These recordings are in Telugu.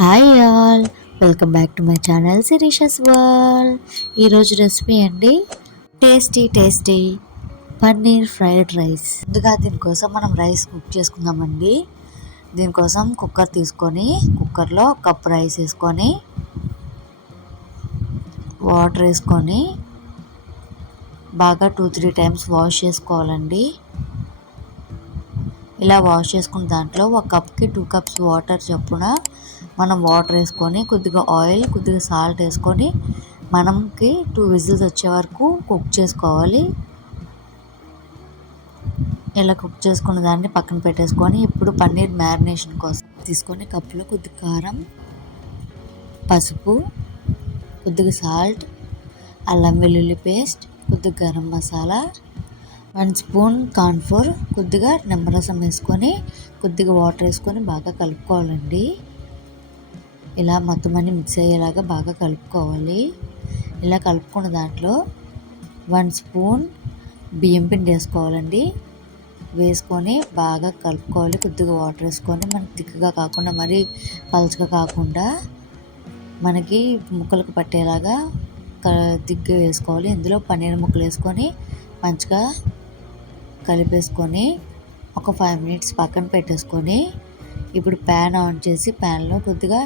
Hi all, welcome back to my channel Sirisha's world. ఈరోజు రెసిపీ అండి టేస్టీ పన్నీర్ ఫ్రైడ్ రైస్. ముందుగా దీనికోసం మనం రైస్ కుక్ చేసుకుందామండి. దీనికోసం కుక్కర్ తీసుకొని కుక్కర్లో కప్ రైస్ వేసుకొని వాటర్ వేసుకొని బాగా 2-3 టైమ్స్ వాష్ చేసుకోవాలండి. ఇలా వాష్ చేసుకున్న దాంట్లో ఒక కప్కి 2 కప్స్ వాటర్ చొప్పున మనం వాటర్ వేసుకొని కొద్దిగా ఆయిల్, కొద్దిగా సాల్ట్ వేసుకొని మనకి 2 విజిల్స్ వచ్చే వరకు కుక్ చేసుకోవాలి. ఇలా కుక్ చేసుకున్న దాన్ని పక్కన పెట్టేసుకొని ఇప్పుడు పన్నీర్ మ్యారినేషన్ కోసం తీసుకొని కప్పులో కొద్దిగా కారం, పసుపు, కొద్దిగా సాల్ట్, అల్లం వెల్లుల్లి పేస్ట్, కొద్దిగా గరం మసాలా, 1 స్పూన్ కార్న్ఫ్లోర్, కొద్దిగా నిమ్మరసం వేసుకొని కొద్దిగా వాటర్ వేసుకొని బాగా కలుపుకోవాలండి. ఇలా మొత్తం అన్ని మిక్స్ అయ్యేలాగా బాగా కలుపుకోవాలి. ఇలా కలుపుకున్న దాంట్లో 1 స్పూన్ బియ్యం పిండి వేసుకోవాలండి. వేసుకొని బాగా కలుపుకోవాలి. కొద్దిగా వాటర్ వేసుకొని మనకి తిక్కుగా కాకుండా మరీ పలుచగా కాకుండా మనకి ముక్కలకు పట్టేలాగా తిక్కుగా వేసుకోవాలి. ఇందులో పన్నీర్ ముక్కలు వేసుకొని మంచిగా కలిపేసుకొని ఒక 5 మినిట్స్ పక్కన పెట్టేసుకొని ఇప్పుడు ప్యాన్ ఆన్ చేసి ప్యాన్లో కొద్దిగా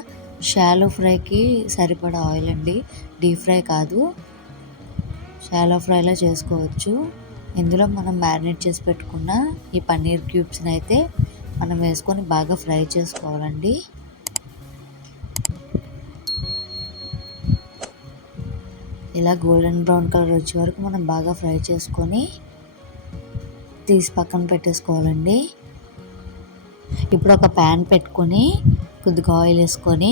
షాలో ఫ్రైకి సరిపడా ఆయిల్ అండి, డీప్ ఫ్రై కాదు, షాలో ఫ్రైలో చేసుకోవచ్చు. ఇందులో మనం మ్యారినేట్ చేసి పెట్టుకున్న ఈ పన్నీర్ క్యూబ్స్ని అయితే మనం వేసుకొని బాగా ఫ్రై చేసుకోవాలండి. ఇలా గోల్డెన్ బ్రౌన్ కలర్ వచ్చే వరకు మనం బాగా ఫ్రై చేసుకొని తీసి పక్కన పెట్టేసుకోవాలండి. ఇప్పుడు ఒక ప్యాన్ పెట్టుకొని కొద్దిగా ఆయిల్ వేసుకొని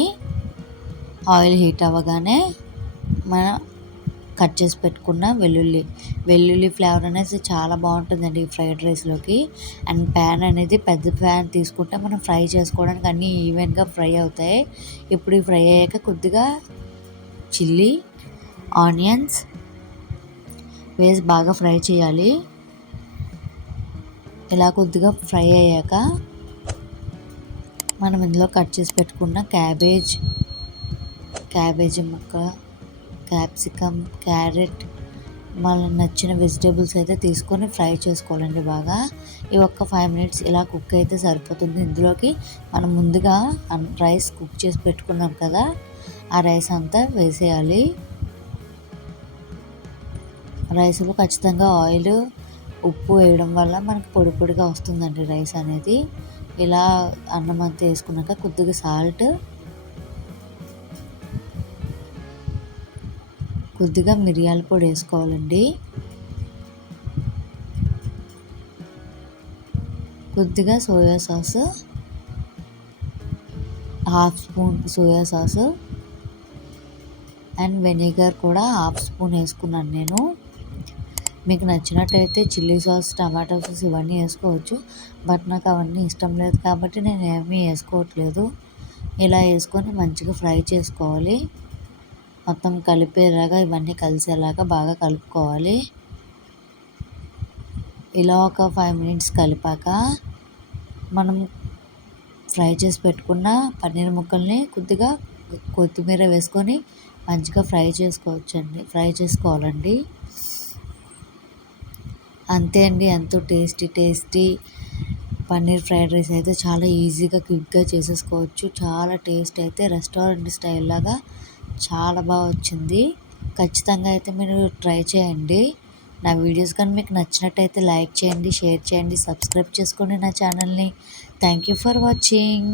ఆయిల్ హీట్ అవ్వగానే మనం కట్ చేసి పెట్టుకున్న వెల్లుల్లి ఫ్లేవర్ అనేది చాలా బాగుంటుందండి ఈ ఫ్రైడ్ రైస్లోకి. అండ్ ప్యాన్ అనేది పెద్ద ప్యాన్ తీసుకుంటే మనం ఫ్రై చేసుకోవడానికి అన్నీ ఈవెన్గా ఫ్రై అవుతాయి. ఇప్పుడు ఈ ఫ్రై అయ్యాక కొద్దిగా చిల్లీ, ఆనియన్స్ వేసి బాగా ఫ్రై చేయాలి. ఇలా కొద్దిగా ఫ్రై అయ్యాక మనం ఇందులో కట్ చేసి పెట్టుకున్న క్యాబేజీ ముక్క, క్యాప్సికమ్, క్యారెట్, మనకు నచ్చిన వెజిటేబుల్స్ అయితే తీసుకొని ఫ్రై చేసుకోవాలండి బాగా. ఈ ఒక్క 5 మినిట్స్ ఇలా కుక్ అయితే సరిపోతుంది. ఇందులోకి మనం ముందుగా రైస్ కుక్ చేసి పెట్టుకున్నాం కదా, ఆ రైస్ అంతా వేసేయాలి. రైస్లో ఖచ్చితంగా ఆయిల్, ఉప్పు వేయడం వల్ల మనకి పొడి పొడిగా వస్తుందండి రైస్ అనేది. ఇలా అన్నం అంతా వేసుకున్నాక కొద్దిగా సాల్ట్, కొద్దిగా మిరియాల పొడి వేసుకోవాలండి, కొద్దిగా soya sauce, 1/2 spoon soya sauce and vinegar కూడా 1/2 స్పూన్ వేసుకున్నాను నేను. మీకు నచ్చినట్టయితే చిల్లీ సాస్, టమాటో సాస్ ఇవన్నీ వేసుకోవచ్చు. బట్ నాకు అవన్నీ ఇష్టం లేదు కాబట్టి నేను ఏమీ వేసుకోవట్లేదు. ఇలా వేసుకొని మంచిగా ఫ్రై చేసుకోవాలి. మొత్తం కలిపేలాగా ఇవన్నీ కలిసేలాగా బాగా కలుపుకోవాలి. ఇలా ఒక 5 మినిట్స్ కలిపాక మనం ఫ్రై చేసి పెట్టుకున్న పన్నీర్ ముక్కల్ని కొద్దిగా కొత్తిమీర వేసుకొని మంచిగా ఫ్రై చేసుకోవాలండి. అంతే అండి, ఎంతో టేస్టీ పన్నీర్ ఫ్రైడ్ రైస్ అయితే చాలా ఈజీగా క్విక్గా చేసేసుకోవచ్చు. చాలా టేస్ట్ అయితే రెస్టారెంట్ స్టైల్ లాగా చాలా బాగా వచ్చింది. ఖచ్చితంగా అయితే మీరు ట్రై చేయండి. నా వీడియోస్ కానీ మీకు నచ్చినట్టయితే లైక్ చేయండి, షేర్ చేయండి, సబ్స్క్రైబ్ చేసుకోండి నా ఛానల్ని. Thank you for watching.